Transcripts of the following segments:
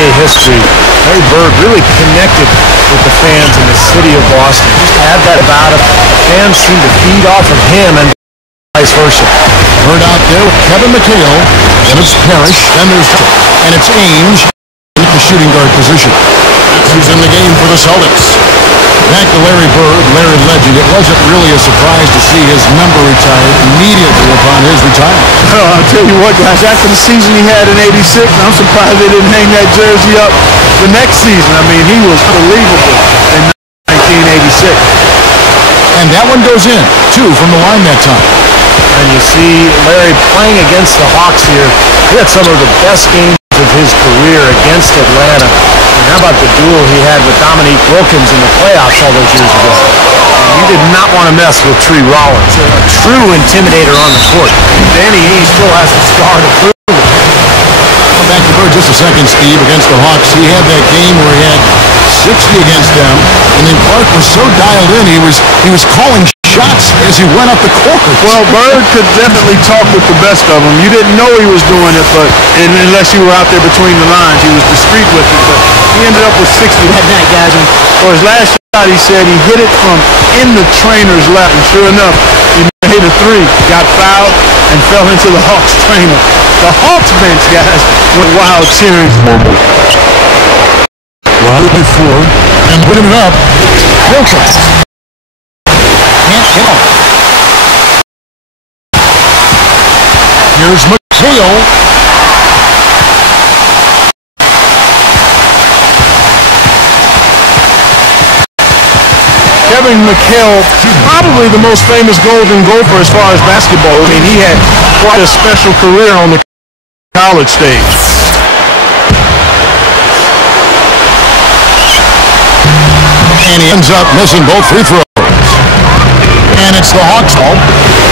NBA history, Larry Bird really connected with the fans in the city of Boston. Just had that about him. Fans seem to feed off of him and vice versa. Bird out there with Kevin McHale, then it's Parrish, then there's and it's Ainge at the shooting guard position. Who's in the game for the Celtics. Back to Larry Bird, Larry Legend. It wasn't really a surprise to see his number retired immediately upon his retirement. Well, I'll tell you what, guys, after the season he had in '86, I'm surprised they didn't hang that jersey up the next season. I mean, he was unbelievable in 1986. And that one goes in, 2 from the line that time. And you see Larry playing against the Hawks here. He had some of the best games of his career against Atlanta. And how about the duel he had with Dominique Wilkins in the playoffs all those years ago? And you did not want to mess with Tree Rollins, a true intimidator on the court. Danny Ainge still has the scar to prove it. Back to Bird just a second, Steve, against the Hawks. He had that game where he had 60 against them, and then Clark was so dialed in, he was calling shots as he went up the court. Well, Bird could definitely talk with the best of them. You didn't know he was doing it, but unless you were out there between the lines, he was discreet with it. But he ended up with 60 that night, guys. And for his last shot, he said he hit it from in the trainer's lap, and sure enough, he hit a 3, got fouled, and fell into the Hawks trainer. The Hawks bench, guys, went wild cheering. Right before, and putting it up, Wilkins. Can't get him. Here's McHale. Kevin McHale, probably the most famous Golden Gopher as far as basketball. I mean, he had quite a special career on the college stage. And he ends up missing both free throws. And it's the Hawks ball,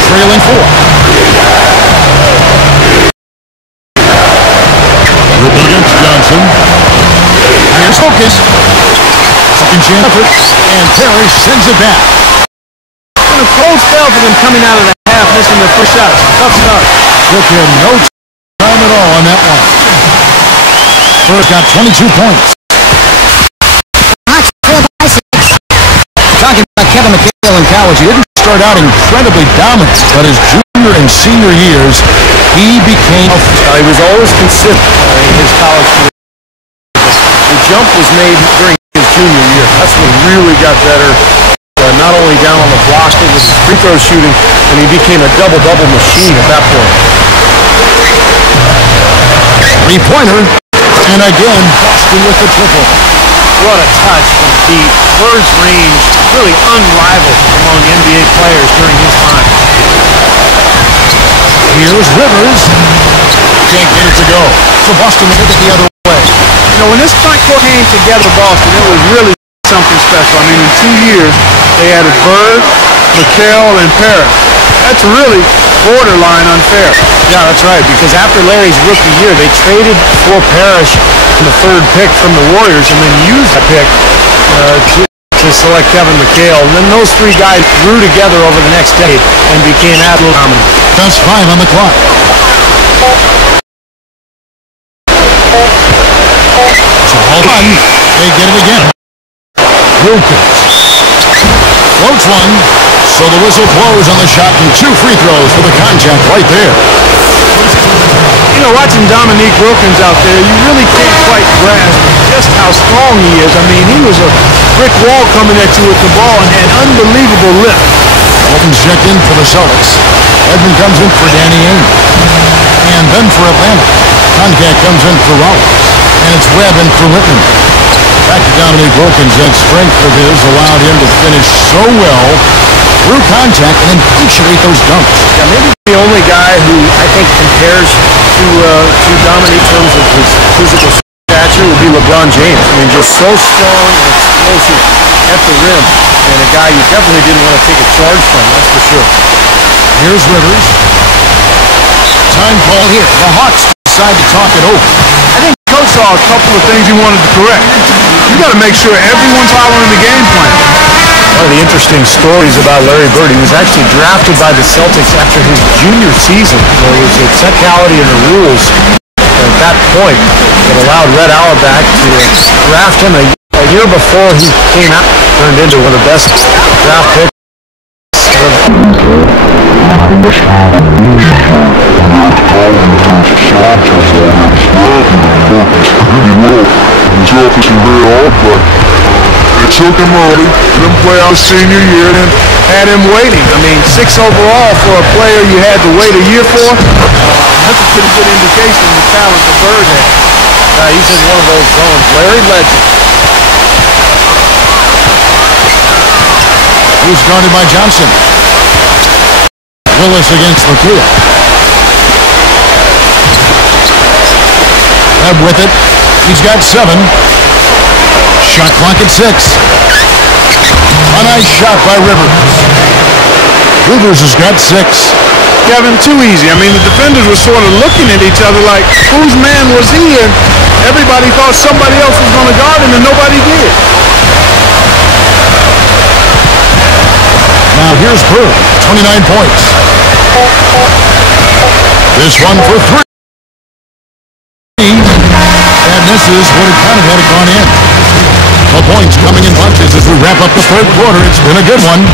trailing 4. Ripple against Johnson. Here's Focus. Second chance effort, and Parrish sends it back. And a cold spell for them coming out of the half, missing their first shot. It's a tough start. Took him no time at all on that one. First got 22 points. Talking about Kevin McHale in college, he didn't start out incredibly dominant, but his junior and senior years, he became... He was always consistent in his college career. The jump was made during his junior year. That's when he really got better, not only down on the block, but with his free throw shooting, and he became a double-double machine at that point. Three-pointer, and again, Boston with the triple. What a touch from deep. Bird's range really unrivaled among NBA players during his time. Here's Rivers. Can't get it to go. So Boston will take it the other way. You know, when this front court came together, Boston, it was really something special. I mean, in 2 years, they added Bird, McHale, and Parrish. That's really borderline unfair. Yeah, that's right, because after Larry's rookie year, they traded for Parrish in the 3rd pick from the Warriors and then used the pick to select Kevin McHale. And then those 3 guys grew together over the next decade and became absolute dominant. That's 5 on the clock. So all done, they get it again. Wilkins floats one, so the whistle blows on the shot and 2 free throws for the contact right there. You know, watching Dominique Wilkins out there, you really can't quite grasp just how strong he is. I mean, he was a brick wall coming at you with the ball and had unbelievable lift. Wilkins checked in for the Celtics. Edmond comes in for Danny Ainge. And then for Atlanta, Concat comes in for Rollins. And it's Webb in for Whitman. Back to Dominique Wilkins. That strength of his allowed him to finish so well through contact and then punctuate those dunks. Yeah, maybe the only guy who I think compares to Dominique in terms of his physical stature would be LeBron James. I mean, just so strong and explosive at the rim, and a guy you definitely didn't want to take a charge from, that's for sure. Here's Rivers. Time call here. The Hawks decide to talk it over. I think Coach saw a couple of things he wanted to correct. You got to make sure everyone's following the game plan. One of the interesting stories about Larry Bird, he was actually drafted by the Celtics after his junior season. There was a technicality in the rules that point that allowed Red Auerbach to draft him a year before he came out, turned into one of the best draft picks. It took him early, let him play out his senior year, and had him waiting. I mean, 6 overall for a player you had to wait a year for, that's a pretty good indication of the talent that Bird had. He's in one of those zones. Larry Legend. He's guarded by Johnson. Willis against McKeel. Webb with it. He's got 7. Shot clock at 6. A nice shot by Rivers. Rivers has got 6. Kevin, too easy. I mean, the defenders were sort of looking at each other like, whose man was he? And everybody thought somebody else was going to guard him, and nobody did. Now here's Bird, 29 points. This one for 3. And misses, would have kind of had it gone in. The points coming in bunches as we wrap up the third quarter. It's been a good one.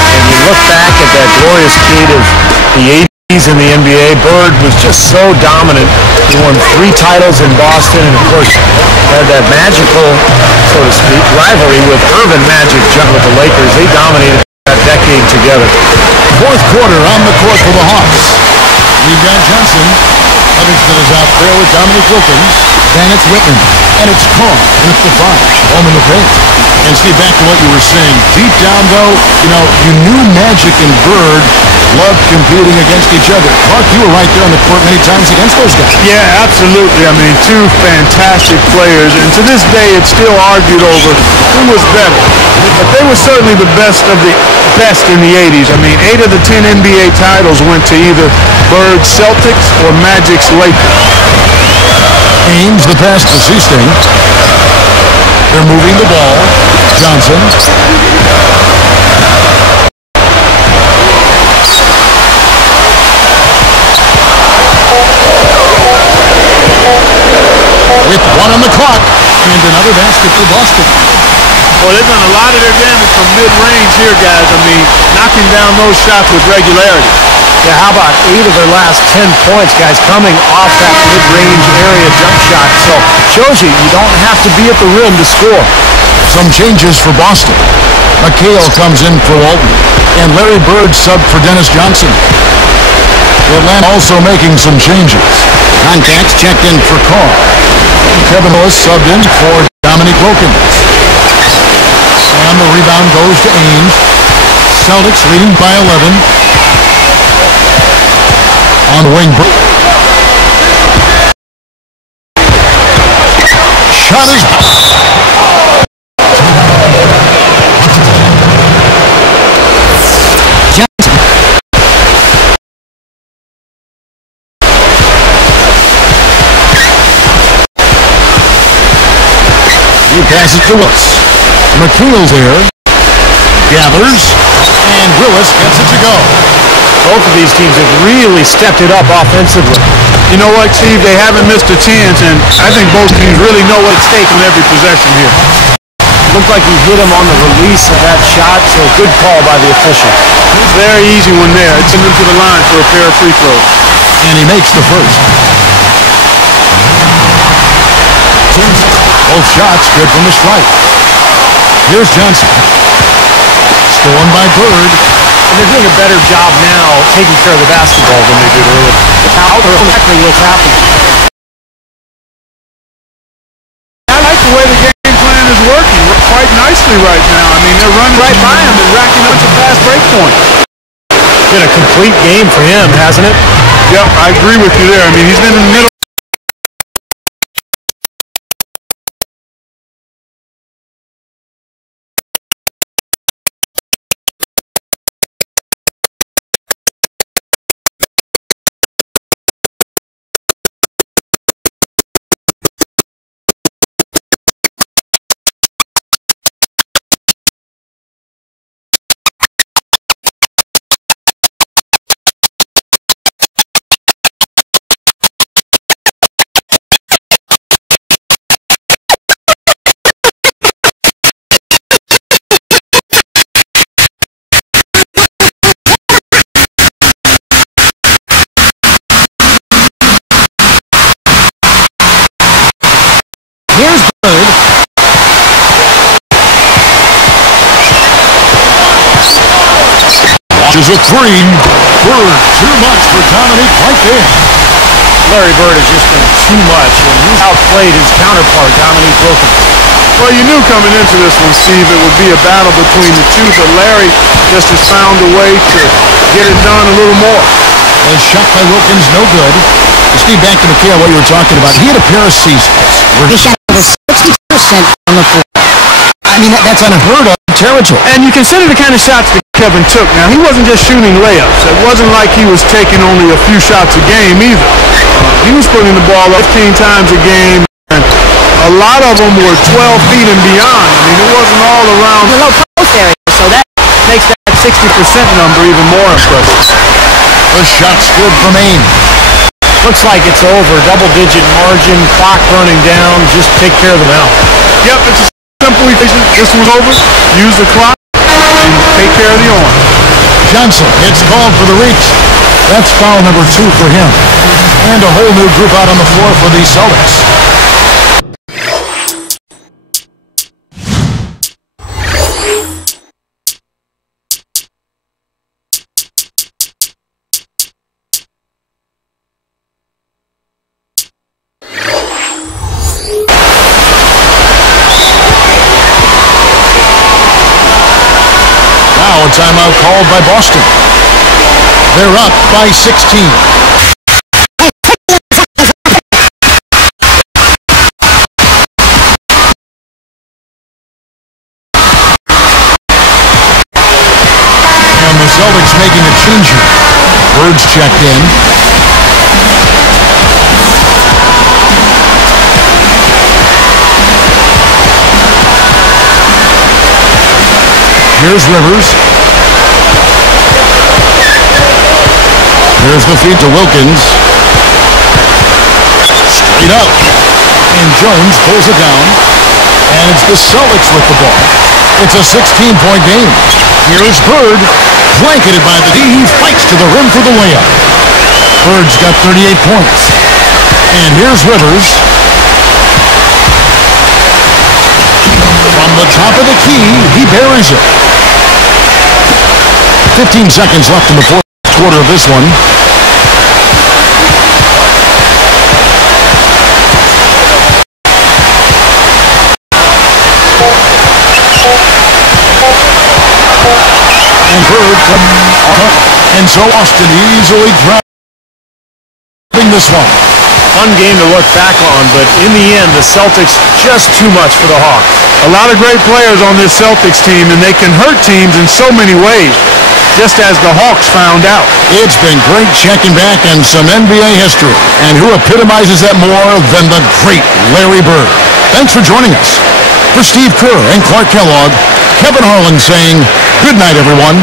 And you look back at that glorious period of the 80s in the NBA, Bird was just so dominant. He won 3 titles in Boston, and of course had that magical, so to speak, rivalry with Irvin Magic with the Lakers. They dominated that decade together. Fourth quarter on the court for the Hawks. We've got Johnson. Livingston is out there with Dominique Wilkins. Then it's Whitman. And it's Cohn with the 5. Home in the paint. And Steve, back to what you were saying. Deep down, though, you knew Magic and Bird loved competing against each other. Clark, you were right there on the court many times against those guys. Yeah, absolutely. I mean, 2 fantastic players. And to this day, it's still argued over who was better. But they were certainly the best of the best in the 80s. I mean, 8 of the 10 NBA titles went to either Bird's Celtics or Magic's Lakers. Ames, the pass to Seasting. They're moving the ball. Johnson. With 1 on the clock, and another basket for Boston. Well, they've done a lot of their damage from mid-range here, guys. I mean, knocking down those shots with regularity. Yeah, how about 8 of their last 10 points, guys, coming off that mid-range area jump shot. So, shows you don't have to be at the rim to score. Some changes for Boston. McHale comes in for Walton, and Larry Bird subbed for Dennis Johnson. Atlanta also making some changes. Contacts checked in for Carr. Kevin Lewis subbed in for Dominique Wilkins. And the rebound goes to Ames. Celtics leading by 11. On the wing. Shot is... He passes to Willis. McHale's here. Gathers. And Willis gets it to go. Both of these teams have really stepped it up offensively. You know what, Steve? They haven't missed a chance, and I think both teams really know what's at stake on every possession here. Looked like he hit him on the release of that shot, so good call by the official. It's very easy when there. It's him to the line for a pair of free throws. And he makes the first. Both shots good from the strike. Here's Johnson. Stolen by Bird. And they're doing a better job now taking care of the basketball than they did earlier. How exactly what's happening. I like the way the game plan is working quite nicely right now. I mean, they're running right by him and racking up a fast break point. Been a complete game for him, hasn't it? Yep, I agree with you there. I mean, he's been in the middle. a three. Bird, too much for Dominique right there. Larry Bird has just been too much, and he's outplayed his counterpart, Dominique Wilkins. Well, you knew coming into this one, Steve, it would be a battle between the two, but Larry just has found a way to get it done a little more. A shot by Wilkins, no good. Steve, back to McHale, what you were talking about. He had a pair of seasons where he shot over 60% on the floor. I mean, that's unheard of territory. And you consider the kind of shots that Kevin took. Now, he wasn't just shooting layups. It wasn't like he was taking only a few shots a game either. He was putting the ball up 15 times a game, and a lot of them were 12 feet and beyond. I mean, it wasn't all around the low post area, so that makes that 60% number even more impressive. The shot's good for Maine. Looks like it's over. Double-digit margin, clock running down. Just take care of them out. Yep, it's a simple equation. This one's over. Use the clock and take care of the arm. Johnson gets called for the reach. That's foul number 2 for him. And a whole new group out on the floor for the Celtics. Now a timeout called by Boston. They're up by 16. And the Celtics making a change here. Bird's checked in. Here's Rivers. Here's the feed to Wilkins. Straight up. And Jones pulls it down. And it's the Celtics with the ball. It's a 16-point game. Here's Bird. Blanketed by the D. He fights to the rim for the layup. Bird's got 38 points. And here's Rivers. From the top of the key, he buries it. 15 seconds left in the fourth quarter of this one. And Bird, and so Austin easily grabbing this one. Fun game to look back on, but in the end, the Celtics just too much for the Hawks. A lot of great players on this Celtics team, and they can hurt teams in so many ways, just as the Hawks found out. It's been great checking back on some NBA history, and who epitomizes that more than the great Larry Bird. Thanks for joining us. For Steve Kerr and Clark Kellogg, Kevin Harlan saying good night, everyone.